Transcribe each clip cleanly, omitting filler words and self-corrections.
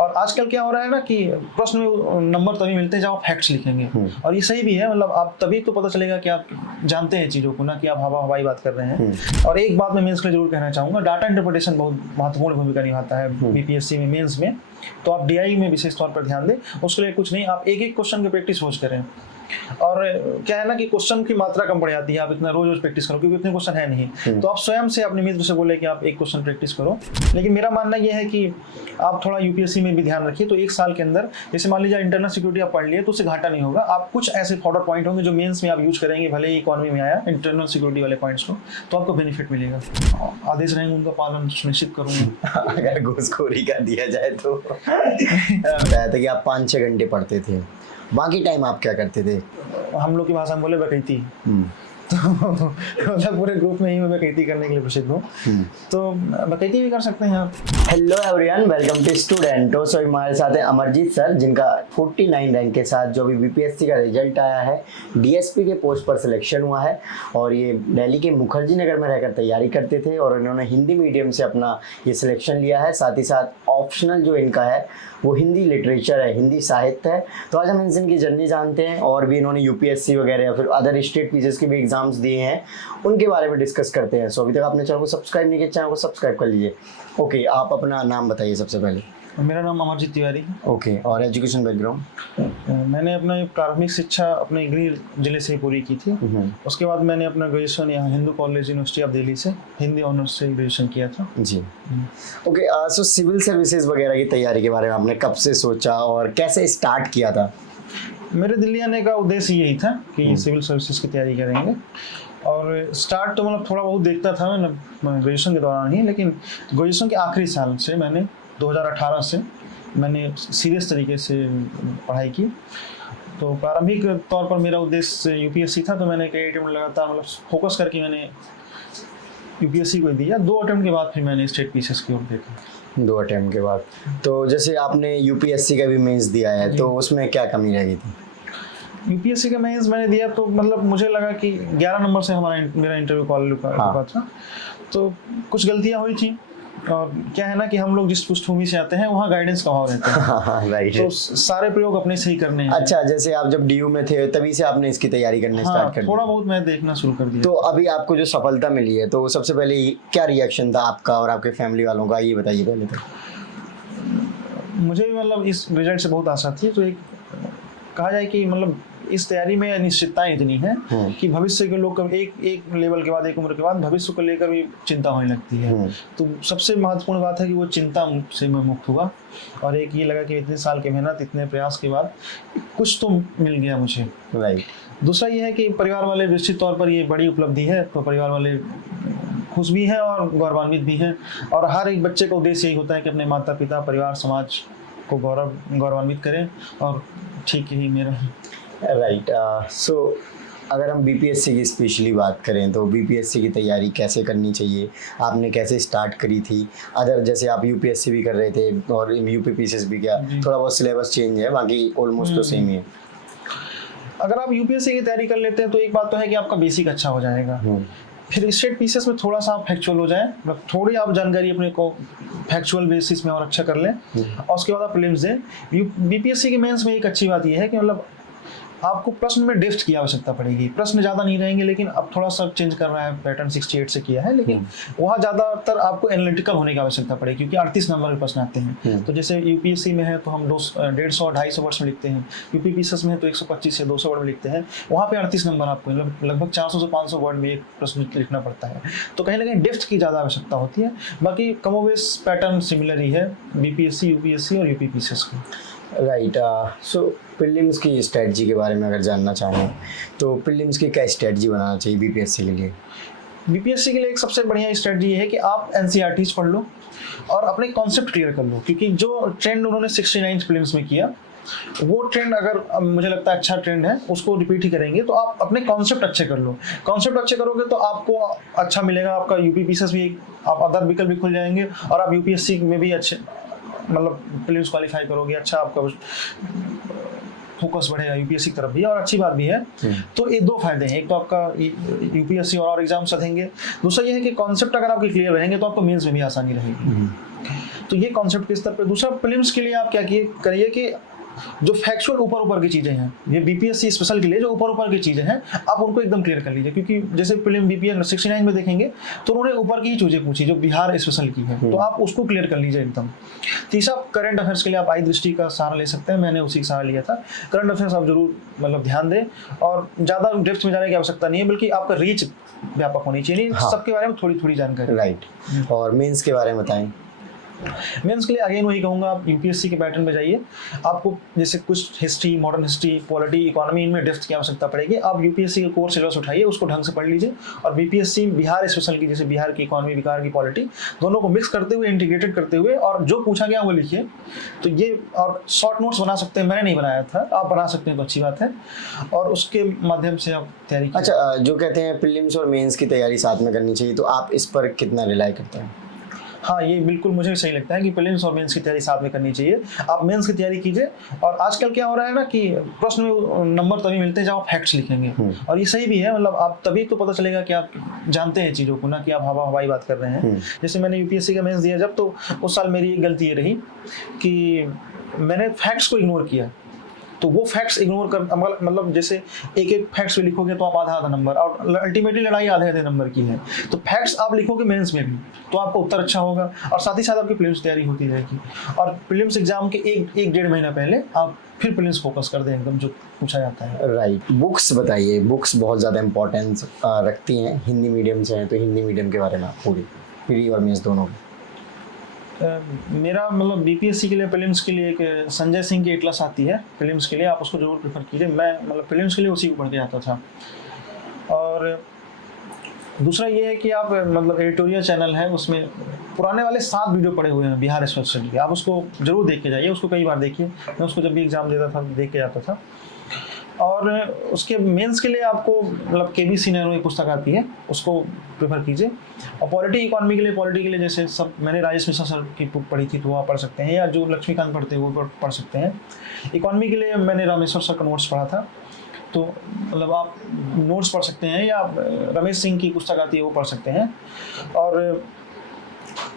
और आजकल क्या हो रहा है ना कि प्रश्न में नंबर तभी मिलते हैं जब आप फैक्ट्स लिखेंगे, और ये सही भी है। मतलब आप तभी तो पता चलेगा कि आप जानते हैं चीज़ों को, ना कि आप हवाई बात कर रहे हैं। और एक बात मैं मेंस के लिए जरूर कहना चाहूँगा, डाटा इंटरप्रिटेशन बहुत महत्वपूर्ण भूमिका निभाता है बीपीएससी में, मेंस में। तो आप डीआई में विशेष तौर पर ध्यान दें। उसके लिए कुछ नहीं, आप एक एक क्वेश्चन की प्रैक्टिस रोज करें। और क्या है ना कि क्वेश्चन की मात्रा कम पड़ जाती है, आप इतना रोज प्रैक्टिस करो, क्योंकि इतने क्वेश्चन है नहीं। तो आप स्वयं से अपने मित्र से बोले कि आप एक क्वेश्चन प्रैक्टिस करो। लेकिन मेरा मानना यह है कि आप थोड़ा यूपीएससी में भी ध्यान रखिए। तो एक साल के अंदर, जैसे मान लीजिए इंटरनल सिक्योरिटी आप पढ़ लिए, तो उससे घाटा नहीं होगा। आप कुछ ऐसे फॉरवर्ड पॉइंट होंगे जो मेंस में आप यूज करेंगे, भले ही इकोनॉमी में आया इंटरनल सिक्योरिटी वाले पॉइंट्स को, तो आपको बेनिफिट मिलेगा। आदेश रहेंगे उनका पालन सुनिश्चित करूंगा। अगर घूसखोरी का दिया जाए तो बताया था कि आप 5-6 घंटे पढ़ते थे, बाकी टाइम आप क्या करते थे? हम लोग की भाषा में बोले बकैती। तो मतलब पूरे ग्रुप में ही मैं बकैती करने के लिए प्रसिद्ध हूँ। तो बकैती भी कर सकते हैं आप। हेलो एवरीवन, वेलकम टू स्टूडेंटो। सो हमारे साथ है अमरजीत सर, जिनका 49 रैंक के साथ जो भी बीपीएससी का रिजल्ट आया है, डीएसपी के पोस्ट पर सिलेक्शन हुआ है। और ये दिल्ली के मुखर्जी नगर में रहकर तैयारी करते थे और इन्होंने हिंदी मीडियम से अपना ये सिलेक्शन लिया है। साथ ही साथ ऑप्शनल जो इनका है वो हिंदी लिटरेचर है, हिंदी साहित्य है। तो आज हम इनकी जर्नी जानते हैं, और भी इन्होंने यूपीएससी वगैरह या फिर अदर स्टेट पीसीएस के भी एग्जाम्स दिए हैं, उनके बारे में डिस्कस करते हैं। सो अभी तक आपने चैनल को सब्सक्राइब नहीं किया, चैनल को सब्सक्राइब कर लीजिए। ओके, आप अपना नाम बताइए सबसे पहले। मेरा नाम अमरजीत तिवारी है। ओके, और एजुकेशन बैकग्राउंड? मैंने अपना प्राथमिक शिक्षा अपने गृह जिले से ही पूरी की थी। उसके बाद मैंने अपना ग्रेजुएशन यहाँ Hindu college university of Delhi से हिंदी ऑनर्स से ग्रेजुएशन किया था जी। ओके, सो सिविल सर्विसेज वगैरह की तैयारी के बारे में आपने कब से सोचा और कैसे स्टार्ट किया था? मेरे दिल्ली आने का उद्देश्य यही था कि सिविल सर्विसेज की तैयारी करेंगे। और स्टार्ट तो मतलब थोड़ा बहुत देखता था मैं ग्रेजुएशन के दौरान ही, लेकिन ग्रेजुएशन के आखिरी साल से मैंने 2018 से मैंने सीरियस तरीके से पढ़ाई की। तो प्रारंभिक तौर पर मेरा उद्देश्य यूपीएससी था, तो मैंने कई अटेम्प्ट लगातार मतलब फोकस करके मैंने यूपीएससी को दिया। 2 अटेम्प्ट के बाद फिर मैंने स्टेट पीसीएस की ओर देखा। 2 अटेम्प्ट के बाद। तो जैसे आपने यूपीएससी का भी मेंस दिया है, तो उसमें क्या कमी रह गई थी? यूपीएससी का मेंस मैंने दिया तो मतलब मुझे लगा कि 11 नंबर से मेरा इंटरव्यू कॉल हुआ था, तो कुछ गलतियां हुई थी। और क्या है ना कि हम लोग जिस पृष्ठभूमि से आते हैं वहाँ गाइडेंस का अभाव रहता है। राइट। तो सारे प्रयोग अपने से ही करने हैं। अच्छा, जैसे आप जब डीयू में थे तभी से आपने इसकी तैयारी करने स्टार्ट कर दी? थोड़ा बहुत मैं देखना शुरू कर दिया। तो अभी आपको जो सफलता मिली है, तो सबसे पहले क्या रिएक्शन था आपका और आपके फैमिली वालों का, ये बताइए पहले तो। मुझे भी मतलब इस रिजल्ट से बहुत आशा थी। तो एक कहा जाए कि मतलब इस तैयारी में अनिश्चितताएं इतनी है कि भविष्य के लोग एक लेवल के बाद, एक उम्र के बाद भविष्य को लेकर भी चिंता होने लगती है। तो सबसे महत्वपूर्ण बात है कि वो चिंता से मैं मुक्त हुआ। और एक ये लगा कि इतने साल की मेहनत, इतने प्रयास के बाद कुछ तो मिल गया मुझे। राइट। दूसरा ये है कि परिवार वाले निश्चित तौर पर ये बड़ी उपलब्धि है, तो परिवार वाले खुश भी हैं और गौरवान्वित भी हैं। और हर एक बच्चे का उद्देश्य यही होता है कि अपने माता पिता, परिवार, समाज को गौरवान्वित करें, और ठीक ही मेरा है। राइट। सो अगर हम बीपीएससी की स्पेशली बात करें, तो बीपीएससी की तैयारी कैसे करनी चाहिए, आपने कैसे स्टार्ट करी थी? अदर जैसे आप यूपीएससी भी कर रहे थे और यूपीपीसीएस भी किया, थोड़ा बहुत सिलेबस चेंज है, बाकी ऑलमोस्ट तो सेम ही है। अगर आप यूपीएससी की तैयारी कर लेते हैं तो एक बात तो है कि आपका बेसिक अच्छा हो जाएगा। फिर स्टेट पीसीएस में थोड़ा सा आप फैक्चुअल हो जाए, मतलब थोड़ी आप जानकारी अपने को फैक्चुअल बेसिस में और अच्छा कर लें, और उसके बाद आप प्रीलिम्स दें। बीपीएससी के मेंस में एक अच्छी बात यह है कि मतलब आपको प्रश्न में डेप्थ की आवश्यकता पड़ेगी। प्रश्न ज़्यादा नहीं रहेंगे, लेकिन अब थोड़ा सा चेंज कर रहा है, पैटर्न 68 से किया है, लेकिन वहाँ ज़्यादातर आपको एनालिटिकल होने की आवश्यकता पड़ेगी, क्योंकि 38 नंबर के प्रश्न आते हैं। तो जैसे यूपीएससी में है तो हम 150-250 वर्ड्स में लिखते हैं, यूपीपीसीएस में है तो 125 से 200 वर्ड में लिखते हैं। वहाँ पे 38 नंबर आपको लगभग 400 से 500 वर्ड में एक प्रश्न लिखना पड़ता है। तो कहीं ना कहीं डेप्थ की ज़्यादा आवश्यकता होती है। बाकी कमोबेश पैटर्न सिमिलर ही है बीपीएससी, यूपीएससी और यूपीपीसीएस का। राइट। सो प्रीलिम्स की स्ट्रेटजी के बारे में अगर जानना चाहें, तो प्रीलिम्स की क्या स्ट्रेटजी बनाना चाहिए बीपीएससी के लिए? बीपीएससी के लिए एक सबसे बढ़िया स्ट्रेटजी ये है कि आप एनसीईआरटीज पढ़ लो और अपने कॉन्सेप्ट क्लियर कर लो, क्योंकि जो ट्रेंड उन्होंने 69 प्रीलिम्स में किया, वो ट्रेंड अगर मुझे लगता है अच्छा ट्रेंड है, उसको रिपीट ही करेंगे। तो आप अपने कॉन्सेप्ट अच्छे कर लो। कॉन्सेप्ट अच्छे करोगे तो आपको अच्छा मिलेगा, आपका यूपीपीसीएस भी, आप अदर विकल्प भी खुल जाएंगे, और आप यूपीएससी में भी अच्छे मतलब प्रीलिम्स क्वालिफाई करोगे, अच्छा आपका फोकस बढ़ेगा यूपीएससी की तरफ भी, और अच्छी बात भी है। तो ये 2 फायदे हैं, एक तो आपका यूपीएससी और एग्जाम सधेंगे, दूसरा ये है कि कॉन्सेप्ट अगर आपके क्लियर रहेंगे तो आपको मेंस में भी आसानी रहेगी। तो ये कॉन्सेप्ट के स्तर पे। दूसरा, प्रीलिम्स के लिए आप क्या करिए कि जो फैक्चुअल ऊपर की चीज़ें हैं, ये बीपीएससी स्पेशल के लिए जो ऊपर की चीज़ें हैं, आप उनको एकदम क्लियर कर लीजिए। क्योंकि जैसे प्रीलिम बीपीएस 69 में देखेंगे तो उन्होंने ऊपर की ही चीज़ें पूछी जो बिहार स्पेशल की है, तो आप उसको क्लियर कर लीजिए एकदम। तीसरा, करंट अफेयर्स के लिए आप आई दृष्टि का सहारा ले सकते हैं, मैंने उसी का सहारा लिया था। करंट अफेयर्स आप जरूर मतलब ध्यान दें, और ज़्यादा डेप्थ में जाने की आवश्यकता नहीं है, बल्कि आपका रीच व्यापक होनी चाहिए। हाँ। सबके बारे में थोड़ी जानकारी। राइट। और मेंस के बारे में बताएं। मेंस के लिए अगेन वही कहूँगा, आप यूपीएससी के पैटर्न में जाइए। आपको जैसे कुछ history, modern history, polity, economy, इनमें डेप्थ की आवश्यकता पड़ेगी। आप यूपीएससी का कोर सिलेबस उठाइए, उसको ढंग से पढ़ लीजिए, और बीपीएससी बिहार स्पेशल की, जैसे बिहार की इकोनॉमी, बिहार की पॉलिटी, दोनों को मिक्स करते हुए, इंटीग्रेटेड करते हुए, और जो पूछा गया वो लिखिए। तो ये, और शॉर्ट नोट्स बना सकते हैं, मैंने नहीं बनाया था, आप बना सकते हैं तो अच्छी बात है, और उसके माध्यम से आप तैयारी कीजिए। अच्छा, जो कहते हैं प्रीलिम्स और मेंस की तैयारी साथ में करनी चाहिए, तो आप इस पर कितना रिलाई करते हैं? हाँ, ये बिल्कुल मुझे सही लगता है कि प्रीलिम्स और मेंस की तैयारी साथ में करनी चाहिए। आप मेंस की तैयारी कीजिए, और आजकल क्या हो रहा है ना कि प्रश्न में नंबर तभी मिलते हैं जब आप फैक्ट्स लिखेंगे, और ये सही भी है। मतलब आप तभी तो पता चलेगा कि आप जानते हैं चीज़ों को, ना कि आप हवाई बात कर रहे हैं। जैसे मैंने यूपीएससी का मेंस दिया जब, तो उस साल मेरी एक गलती ये रही कि मैंने फैक्ट्स को इग्नोर किया। तो वो फैक्ट्स इग्नोर कर, मतलब जैसे एक फैक्ट्स भी लिखोगे तो आप आधा नंबर, और अल्टीमेटली लड़ाई आधे नंबर की है। तो फैक्ट्स आप लिखोगे मेंस में भी, तो आपका उत्तर अच्छा होगा, और साथ ही साथ आपकी प्रीलिम्स तैयारी होती रहेगी। और प्रीलिम्स एग्जाम के एक डेढ़ महीना पहले आप फिर प्रीलिम्स फोकस कर दें एकदम, जो पूछा जाता है। राइट। बुक्स बताइए, बुक्स बहुत ज़्यादा इंपॉर्टेंस रखती हैं। हिंदी मीडियम से हैं तो हिंदी मीडियम के बारे में आप पूरी प्री और मेंस दोनों। मेरा मतलब बीपीएससी के लिए, प्रीलिम्स के लिए एक संजय सिंह की एटलस आती है प्रीलिम्स के लिए, आप उसको जरूर प्रेफर कीजिए। मैं मतलब प्रीलिम्स के लिए उसी को पढ़ के आता था। और दूसरा ये है कि आप मतलब एडिटोरियल चैनल है, उसमें पुराने वाले 7 वीडियो पड़े हुए हैं बिहार स्पेशल के, आप उसको जरूर देख के जाइए। उसको कई बार देखिए, मैं उसको जब भी एग्जाम देता था देख के जाता था। और उसके मेंस के लिए आपको मतलब केबीसी नैनो एक पुस्तक आती है, उसको प्रेफर कीजिए। और पॉलिटी इकोनॉमी के लिए जैसे सब मैंने राजेश मिश्रा सर की बुक पढ़ी थी, तो वो आप पढ़ सकते हैं, या जो लक्ष्मीकांत पढ़ते हैं वो पढ़ सकते हैं। इकोनॉमी के लिए मैंने रामेश्वर सर का नोट्स पढ़ा था, तो मतलब आप नोट्स पढ़ सकते हैं, या रमेश सिंह की पुस्तक आती है वो पढ़ सकते हैं। और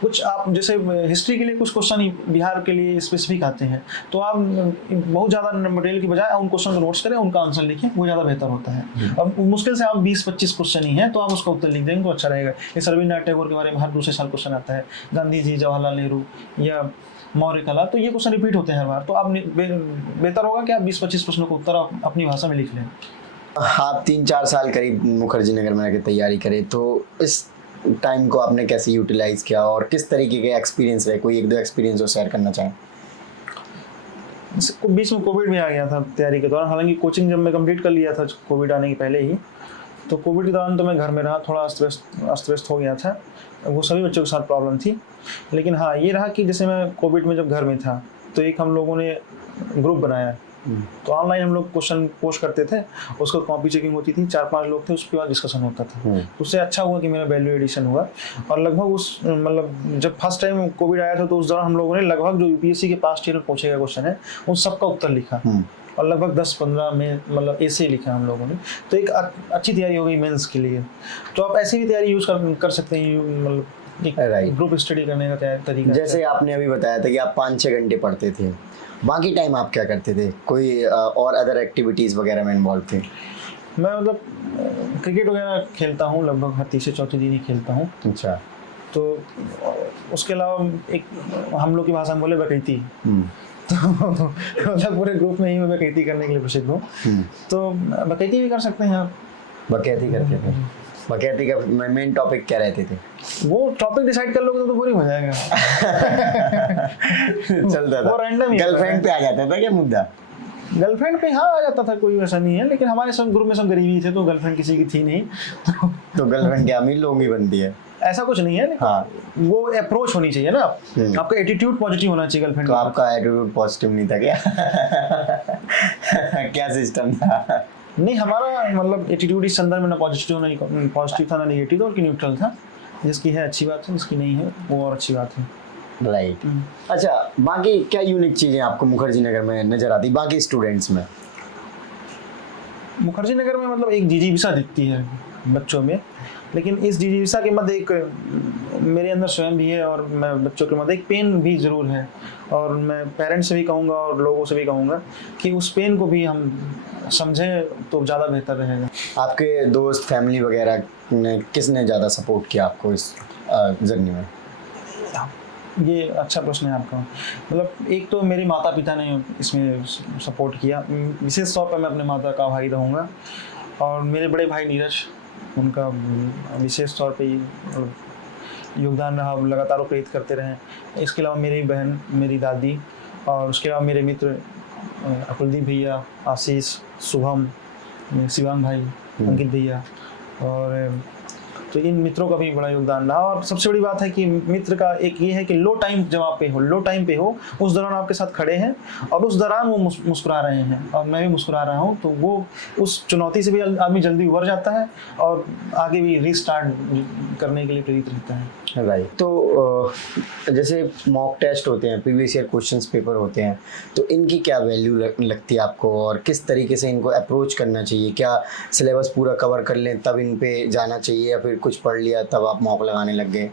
कुछ आप जैसे हिस्ट्री के लिए कुछ क्वेश्चन बिहार के लिए स्पेसिफिक आते हैं, तो आप बहुत ज़्यादा मटेरियल की बजाय उन क्वेश्चन को नोट्स करें, उनका आंसर लिखें, वो ज़्यादा बेहतर होता है। अब मुश्किल से आप 20-25 क्वेश्चन ही हैं, तो आप उसका उत्तर लिख देंगे तो अच्छा रहेगा। जैसे रविन्द्रनाथ टैगोर के बारे में हर दूसरे साल क्वेश्चन आता है, गांधी जी, जवाहरलाल नेहरू या मौर्य कला, तो ये क्वेश्चन रिपीट होते हैं हर बार। तो आप बेहतर होगा कि आप 20-25 प्रश्नों का उत्तर आप अपनी भाषा में लिख लें। आप 3-4 साल करीब मुखर्जी नगर में आके तैयारी करें, तो इस टाइम को आपने कैसे यूटिलाइज किया और किस तरीके के एक्सपीरियंस रहे? कोई 1-2 एक्सपीरियंस जो शेयर करना चाहें। बीच में कोविड भी आ गया था तैयारी के दौरान, हालांकि कोचिंग जब मैं कंप्लीट कर लिया था कोविड आने के पहले ही, तो कोविड के दौरान तो मैं घर में रहा, थोड़ा अस्त व्यस्त हो गया था, वो सभी बच्चों के साथ प्रॉब्लम थी। लेकिन हाँ, ये रहा कि जैसे मैं कोविड में जब घर में था, तो एक हम लोगों ने ग्रुप बनाया, तो ऑनलाइन हम लोग क्वेश्चन पोस्ट करते थे, उसको कॉपी चेकिंग होती थी, 4-5 लोग थे, उसके बाद डिस्कशन होता था। उससे अच्छा हुआ कि मेरा वैल्यू एडिशन हुआ। और लगभग उस मतलब जब फर्स्ट टाइम कोविड आया था, तो उस दौरान हम लोगों ने लगभग जो यूपीएससी के पास्ट ईयर में पूछे गए क्वेश्चन है उन सबका उत्तर लिखा, और लगभग 10-15 में मतलब ऐसे लिखा हम लोगों ने। तो एक अच्छी तैयारी हो गई मेंस के लिए। तो आप ऐसी भी तैयारी यूज कर सकते हैं, मतलब ग्रुप स्टडी करने का तरीका। जैसे आपने अभी बताया था कि आप 5-6 घंटे पढ़ते थे, बाकी टाइम आप क्या करते थे? कोई और अदर एक्टिविटीज़ वगैरह में इन्वॉल्व थे? मैं मतलब क्रिकेट वगैरह खेलता हूँ, लगभग हर तीसरे चौथे दिन ही खेलता हूँ। अच्छा। तो उसके अलावा एक हम लोग की भाषा में बोले बकैती, तो मतलब पूरे ग्रुप में ही मैं बकैती करने के लिए प्रसिद्ध हूँ। तो बकैती भी कर सकते हैं आप। बकैती करते थे? बकैती का मेन टॉपिक क्या रहते थे? वो टॉपिक डिसाइड कर लोगे तो बोरिंग हो जाएगा। चलता था। वो रैंडम ही गर्लफ्रेंड पे आ जाता था क्या मुद्दा? गर्लफ्रेंड पे हाँ आ जाता था, कोई वैसा नहीं है, लेकिन हमारे सब ग्रुप में सब गरीबी थे, तो गर्लफ्रेंड किसी की थी नहीं। तो गर्लफ्रेंड क्या अमीर लोगों की बनती है? ऐसा कुछ नहीं है, लेकिन हाँ, वो अप्रोच होनी चाहिए ना, आपका एटीट्यूड पॉजिटिव होना चाहिए गर्लफ्रेंड। तो आपका एटीट्यूड पॉजिटिव नहीं था क्या? क्या सिस्टम था? नहीं, हमारा मतलब एटीट्यूड इस संदर्भ में ना पॉजिटिव था ना नेगेटिव, और कि न्यूट्रल था। जिसकी है अच्छी बात है, जिसकी नहीं है वो और अच्छी बात है। राइट। अच्छा, बाकी क्या यूनिक चीजें आपको मुखर्जी नगर में नजर आती बाकी स्टूडेंट्स में? मुखर्जी नगर में मतलब एक जिजीविसा दिखती है बच्चों में, लेकिन इस जिज्ञासा के मध्य एक मेरे अंदर स्वयं भी है और मैं बच्चों के मध्य एक पेन भी ज़रूर है। और मैं पेरेंट्स से भी कहूँगा और लोगों से भी कहूँगा कि उस पेन को भी हम समझें तो ज़्यादा बेहतर रहेगा। आपके दोस्त, फैमिली वगैरह ने किसने ज़्यादा सपोर्ट किया आपको इस जर्नी में? ये अच्छा प्रश्न है आपका। मतलब एक तो मेरे माता पिता ने इसमें सपोर्ट किया, विशेष तौर पर मैं अपने माता का भाई रहूँगा। और मेरे बड़े भाई नीरज, उनका विशेष तौर पे योगदान रहा, लगातार वो प्रेरित करते रहे। इसके अलावा मेरी बहन, मेरी दादी, और उसके अलावा मेरे मित्र कुलदीप भैया, आशीष, शुभम, शिवांग भाई, अंकित भैया, और तो इन मित्रों का भी बड़ा योगदान रहा। और सबसे बड़ी बात है कि मित्र का एक ये है कि लो टाइम जब आप पे हो, लो टाइम पे हो, उस दौरान आपके साथ खड़े हैं और उस दौरान वो मुस्कुरा रहे हैं और मैं भी मुस्कुरा रहा हूँ, तो वो उस चुनौती से भी आदमी जल्दी उबर जाता है और आगे भी रीस्टार्ट करने के लिए प्रेरित रहता है। राइट। तो जैसे मॉक टेस्ट होते हैं, प्रीवियस ईयर क्वेश्चंस पेपर होते हैं, तो इनकी क्या वैल्यू लगती है आपको और किस तरीके से इनको अप्रोच करना चाहिए? क्या सिलेबस पूरा कवर कर लें तब इन पे जाना चाहिए, या फिर कुछ पढ़ लिया तब आप मॉक लगाने लग गए?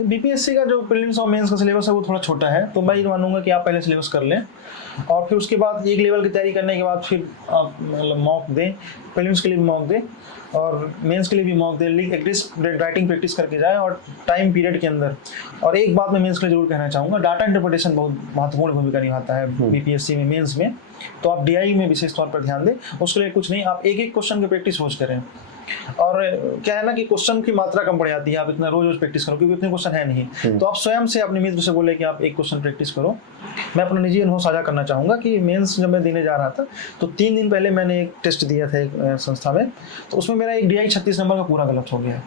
बीपीएससी का जो प्रीलिम्स और मेंस का सिलेबस है वो थोड़ा छोटा है, तो मैं ये मानूंगा कि आप पहले सिलेबस कर लें और फिर उसके बाद एक लेवल की तैयारी करने के बाद फिर आप मतलब मॉक दें, प्रीलिम्स के लिए भी मॉक दें और मेंस के लिए भी मॉक दें। एटलीस्ट राइटिंग प्रैक्टिस करके जाएं और टाइम पीरियड के अंदर। और एक बात मैं मेंस के लिए जरूर कहना चाहूँगा, डाटा इंटरप्रिटेशन बहुत महत्वपूर्ण भूमिका निभाता है बीपीएससी में, मेंस में। तो आप डीआई में विशेष तौर पर ध्यान दें। उसके लिए कुछ नहीं, आप एक एक क्वेश्चन की प्रैक्टिस रोज करें। और क्या है ना कि क्वेश्चन की मात्रा कम पड़ जाती है, आप इतना रोज प्रैक्टिस करो क्योंकि इतने क्वेश्चन है नहीं। तो आप स्वयं से अपने मित्र से बोले कि आप एक क्वेश्चन प्रैक्टिस करो। मैं अपना निजी अनुभव साझा करना चाहूँगा कि मेंस जब मैं देने जा रहा था तो 3 दिन पहले मैंने एक टेस्ट दिया था एक संस्था में, तो उसमें मेरा एक DI 36 नंबर का पूरा गलत हो गया।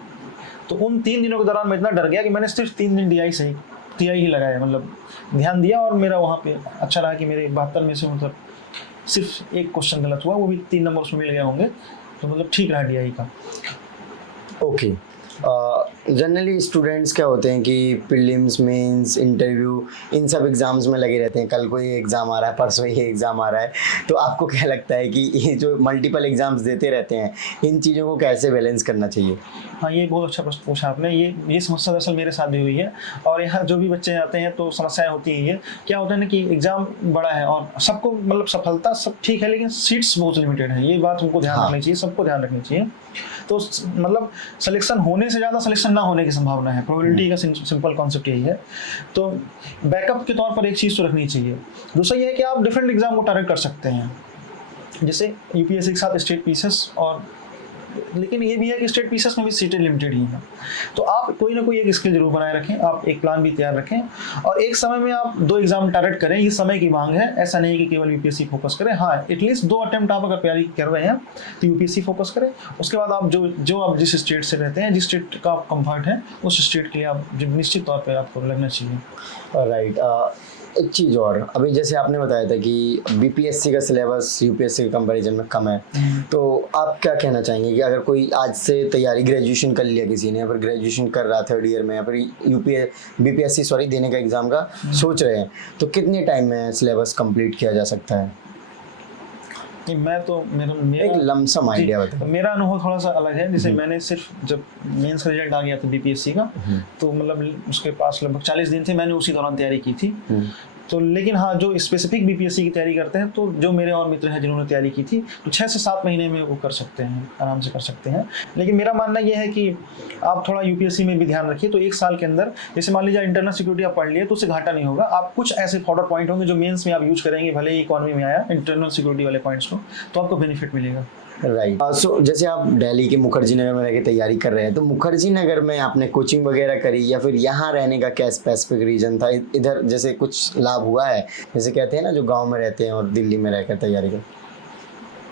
तो उन 3 दिनों के दौरान मैं इतना डर गया कि मैंने सिर्फ 3 दिन DI ही लगाया, मतलब ध्यान दिया। और मेरा वहाँ पे अच्छा रहा कि मेरे 72 में से मतलब सिर्फ एक क्वेश्चन गलत हुआ, वो भी 3 नंबर उसमें मिल गए होंगे, तो मतलब ठीक रहा DI का। ओके। जनरली स्टूडेंट्स क्या होते हैं कि प्रीलिम्स, मेंस, इंटरव्यू इन सब एग्ज़ाम्स में लगे रहते हैं। कल कोई एग्ज़ाम आ रहा है, परसों ये एग्ज़ाम आ रहा है, तो आपको क्या लगता है कि ये जो मल्टीपल एग्ज़ाम्स देते रहते हैं, इन चीज़ों को कैसे बैलेंस करना चाहिए? हाँ, ये बहुत अच्छा प्रश्न पूछा आपने। ये समस्या दरअसल मेरे साथ भी हुई है और यहाँ जो भी बच्चे आते हैं तो समस्याएं होती ही है। क्या होता है ना कि एग्ज़ाम बड़ा है और सबको मतलब सफलता सब ठीक है, लेकिन सीट्स बहुत लिमिटेड है। ये बात हमको ध्यान रखनी चाहिए, सबको ध्यान रखनी चाहिए। तो मतलब सिलेक्शन होने से ज़्यादा सिलेक्शन ना होने की संभावना है। प्रोबेबिलिटी का सिंपल कॉन्सेप्ट यही है। तो बैकअप के तौर पर एक चीज़ तो रखनी चाहिए। दूसरा ये है कि आप डिफरेंट एग्जाम को टारगेट कर सकते हैं, जैसे यूपीएससी के साथ स्टेट पीसेस, और लेकिन ये भी है कि स्टेट पीसेस में भी सीटें लिमिटेड ही हैं। तो आप कोई ना कोई एक स्किल जरूर बनाए रखें, आप एक प्लान भी तैयार रखें और एक समय में आप 2 एग्जाम टारगेट करें। ये समय की मांग है, ऐसा नहीं कि केवल यूपीएससी फोकस करें। हाँ, एटलीस्ट 2 अटेम्प्ट आप अगर तैयारी कर रहे हैं तो यूपीएससी फोकस करें। उसके बाद आप जो आप जिस स्टेट से रहते हैं, जिस स्टेट का आप कंफर्ट है, उस स्टेट के लिए आप निश्चित तौर पर आपको लगना चाहिए। राइट। एक चीज़ और, अभी जैसे आपने बताया था कि बीपीएससी का सिलेबस यूपीएससी के कंपैरिजन में कम है, तो आप क्या कहना चाहेंगे कि अगर कोई आज से तैयारी, ग्रेजुएशन कर लिया किसी ने, या फिर ग्रेजुएशन कर रहा 3rd ईयर में, या फिर बीपीएससी देने का एग्ज़ाम का सोच रहे हैं, तो कितने टाइम में सिलेबस कंप्लीट किया जा सकता है? मैं तो मेरा एक लमसम आइडिया बताओ। मेरा अनुभव थोड़ा सा अलग है। जैसे मैंने सिर्फ जब मेंस का रिजल्ट आ गया था बीपीएससी का, तो मतलब उसके पास लगभग 40 दिन थे, मैंने उसी दौरान तैयारी की थी। तो लेकिन हाँ, जो स्पेसिफिक बीपीएससी की तैयारी करते हैं, तो जो मेरे और मित्र हैं जिन्होंने तैयारी की थी, तो 6 से 7 महीने में वो कर सकते हैं, आराम से कर सकते हैं। लेकिन मेरा मानना ये है कि आप थोड़ा यूपीएससी में भी ध्यान रखिए। तो 1 साल के अंदर, जैसे मान लीजिए इंटरनल सिक्योरिटी आप पढ़ लिए तो उससे घाटा नहीं होगा। आप कुछ ऐसे फॉरवर्ड पॉइंट होंगे जो मेंस में आप यूज करेंगे, भले ही इकोनॉमी में आया इंटरनल सिक्योरिटी वाले पॉइंट्स को, तो आपको बेनिफिट मिलेगा। राइट। सो जैसे आप दिल्ली के मुखर्जी नगर में रहकर तैयारी कर रहे हैं, तो मुखर्जी नगर में आपने कोचिंग वगैरह करी या फिर यहाँ रहने का क्या स्पेसिफिक रीजन था? इधर जैसे कुछ लाभ हुआ है, जैसे कहते हैं ना जो गांव में रहते हैं और दिल्ली में रहकर तैयारी कर?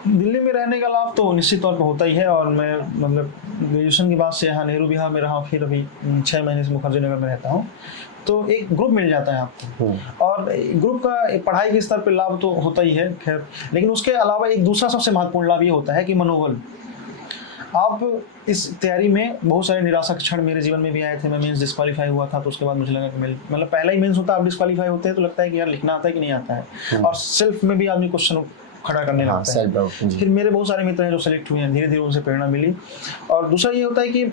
दिल्ली में रहने का लाभ तो निश्चित तौर पर होता ही है। और मैं मतलब ग्रेजुएशन के बाद से यहाँ नेहरू विहार में रहा, फिर अभी 6 महीने से मुखर्जी नगर में रहता हूँ। तो एक ग्रुप मिल जाता है आपको, और ग्रुप का पढ़ाई के स्तर पर लाभ तो होता ही है खैर, लेकिन उसके अलावा एक दूसरा सबसे महत्वपूर्ण लाभ ये होता है कि मनोबल। आप इस तैयारी में बहुत सारे निराशा के क्षण मेरे जीवन में भी आए थे। मैं मेंस डिस्क्वालीफाई हुआ था, तो उसके बाद मुझे लगा कि मतलब पहला ही मेंस होता है, आप डिस्क्वालीफाई होते हैं तो लगता है कि यार लिखना आता है कि नहीं आता है। और सेल्फ में भी आदमी क्वेश्चन खड़ा करने हाँ, लगता सेल्फ डाउट है। फिर मेरे बहुत सारे मित्र हैं जो सेलेक्ट हुए हैं, धीरे धीरे उनसे प्रेरणा मिली। और दूसरा ये होता है कि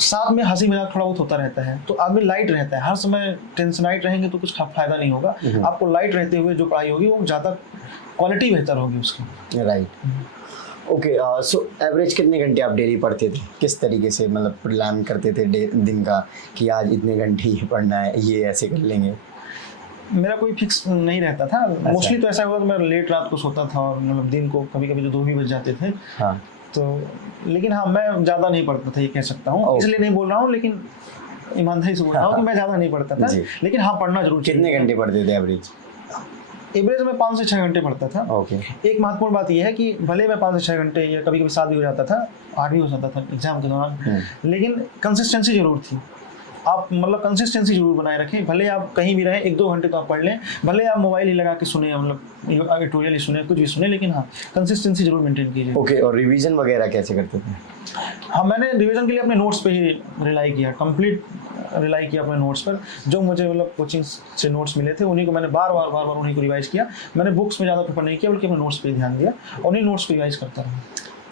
साथ में हंसी मजाक थोड़ा बहुत होता रहता है, तो आदमी लाइट रहता है। हर समय टेंशनाइट रहेंगे तो कुछ फायदा नहीं होगा। आपको लाइट रहते हुए जो पढ़ाई होगी वो ज़्यादा क्वालिटी बेहतर होगी उसकी। राइट। ओके, सो एवरेज कितने घंटे आप डेली पढ़ते थे? किस तरीके से मतलब प्लान करते थे दिन का कि आज इतने घंटे ये पढ़ना है, ये ऐसे कर लेंगे? मेरा कोई फिक्स नहीं रहता था। मोस्टली तो ऐसा हुआ कि मैं लेट रात को सोता था और मतलब दिन को कभी कभी तो 2 भी बज जाते थे। हाँ। तो लेकिन हाँ, मैं ज़्यादा नहीं पढ़ता था, ये कह सकता हूँ। इसलिए नहीं बोल रहा हूँ, लेकिन ईमानदारी से बोल रहा हूँ कि मैं ज़्यादा नहीं पढ़ता था। लेकिन हाँ, पढ़ना जरूर चाहिए। कितने घंटे पढ़ते थे एवरेज? एवरेज में 5 से 6 घंटे पढ़ता था। ओके। एक महत्वपूर्ण बात यह है कि भले मैं 5 से 6 घंटे या कभी कभी 7 भी हो जाता था, 8 भी हो जाता था एग्जाम के दौरान, लेकिन कंसिस्टेंसी जरूर थी। आप मतलब कंसिस्टेंसी जरूर बनाए रखें। भले आप कहीं भी रहें, 1-2 घंटे तो आप पढ़ लें। भले आप मोबाइल ही लगा के सुने, मतलब ट्यूटोरियल ही सुने, कुछ भी सुने, लेकिन हाँ, कंसिस्टेंसी जरूर मेंटेन कीजिए। ओके, और रिवीजन वगैरह कैसे करते थे? हाँ, मैंने रिवीजन के लिए अपने नोट्स पे ही रिलाई किया, कंप्लीट रिलाई किया अपने नोट्स पर। जो मुझे मतलब कोचिंग से नोट्स मिले थे उन्हीं को मैंने बार बार उन्हीं को रिवाइज किया। मैंने बुक्स में ज़्यादा प्रेफर नहीं किया, बल्कि अपने नोट्स पे ही ध्यान दिया और उन्हीं नोट्स को रिवाइज करता रहा।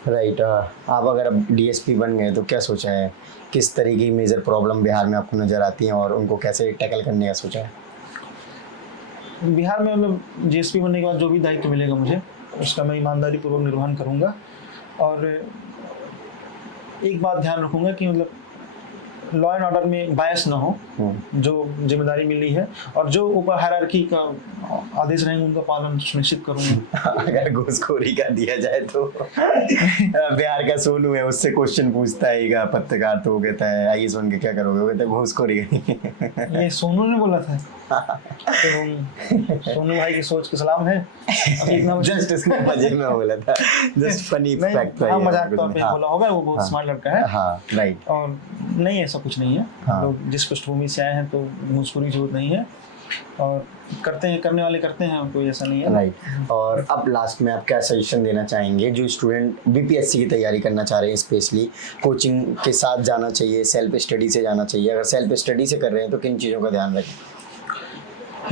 राइट। आप अगर अब डीएसपी बन गए तो क्या सोचा है? किस तरीके की मेजर प्रॉब्लम बिहार में आपको नज़र आती हैं और उनको कैसे टैकल करने का सोचा है? बिहार में मतलब जीएसपी बनने के बाद जो भी दायित्व मिलेगा मुझे, उसका मैं ईमानदारी पूर्वक निर्वहन करूँगा। और एक बात ध्यान रखूँगा कि मतलब लॉ एंड ऑर्डर में बायस ना हो। जो जिम्मेदारी मिली है और जो ऊपर हायरार्की का आदेश रहेंगे उनका पालन सुनिश्चित करूँगा। अगर घूसखोरी का दिया जाए तो बिहार का सोनू है, उससे क्वेश्चन पूछता है पत्रकार, तो वो कहता है आइए सुन के क्या करोगे? वो कहता है घूसखोरी। ये सोनू ने बोला था। तो सोनू भाई की सोच की सलाम है। जस्ट इसमें मजे में बोला था, जस्ट फनी फैक्ट था। हाँ, मजाक तौर पे बोला होगा, वो बहुत स्मार्ट लड़का है। हाँ, राइट। और नहीं, ऐसा कुछ नहीं है। लोग जिस पृष्ठभूमि से आए हैं तो घूसखोरी जरूरत नहीं है, और करते हैं, करने वाले करते हैं, कोई ऐसा नहीं है। राइट। और अब लास्ट में आप क्या सजेशन देना चाहेंगे जो स्टूडेंट बीपीएससी की तैयारी करना चाह रहे हैं? स्पेशली कोचिंग के साथ जाना चाहिए, सेल्फ स्टडी से जाना चाहिए? अगर सेल्फ स्टडी से कर रहे हैं तो किन चीज़ों का ध्यान रखें?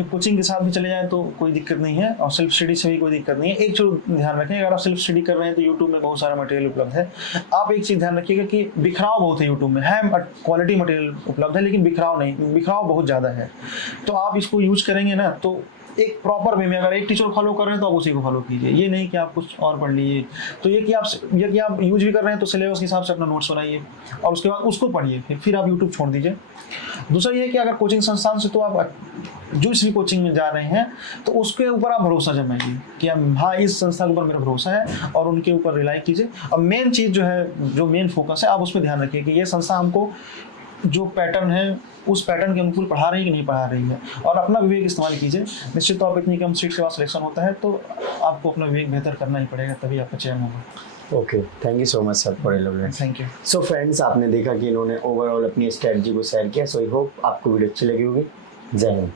कोचिंग के साथ भी चले जाएं तो कोई दिक्कत नहीं है, और सेल्फ स्टडी से भी कोई दिक्कत नहीं है। एक चीज़ ध्यान रखें, अगर आप सेल्फ स्टडी कर रहे हैं तो यूट्यूब में बहुत सारा मटेरियल उपलब्ध है। आप एक चीज़ ध्यान रखिएगा कि बिखराव बहुत है यूट्यूब में, है क्वालिटी मटेरियल उपलब्ध है, लेकिन बिखराव नहीं, बिखराव बहुत ज़्यादा है। तो आप इसको यूज करेंगे ना तो एक प्रॉपर वे में, अगर एक टीचर फॉलो कर रहे हैं तो आप उसी को फॉलो कीजिए। ये नहीं कि आप कुछ और पढ़ लीजिए। तो ये कि आप यूज भी कर रहे हैं तो सिलेबस के हिसाब से अपना नोट्स बनाइए और उसके बाद उसको पढ़िए, फिर आप यूट्यूब छोड़ दीजिए। दूसरा ये है कि अगर कोचिंग संस्थान से तो आप जिस भी कोचिंग में जा रहे हैं तो उसके ऊपर आप भरोसा जमाइए कि हाँ, इस संस्था के ऊपर मेरा भरोसा है, और उनके ऊपर रिलाई कीजिए। और मेन चीज़ जो है, जो मेन फोकस है, आप उस पर ध्यान रखिए कि ये संस्था हमको जो पैटर्न है उस पैटर्न के अनुकूल पढ़ा रही है कि नहीं पढ़ा रही है, और अपना विवेक इस्तेमाल कीजिए। निश्चित तौर पर इतनी कम सीट के बाद सिलेक्शन होता है तो आपको अपना विवेक बेहतर करना ही पड़ेगा, तभी आपका चयन होगा। Okay, thank you so much sir for elaboration. Thank you. So friends, आपने देखा कि इन्होंने ओवरऑल अपनी स्ट्रेटजी को शेयर किया। सो आई होप आपको वीडियो अच्छी लगी होगी। जय हिंद।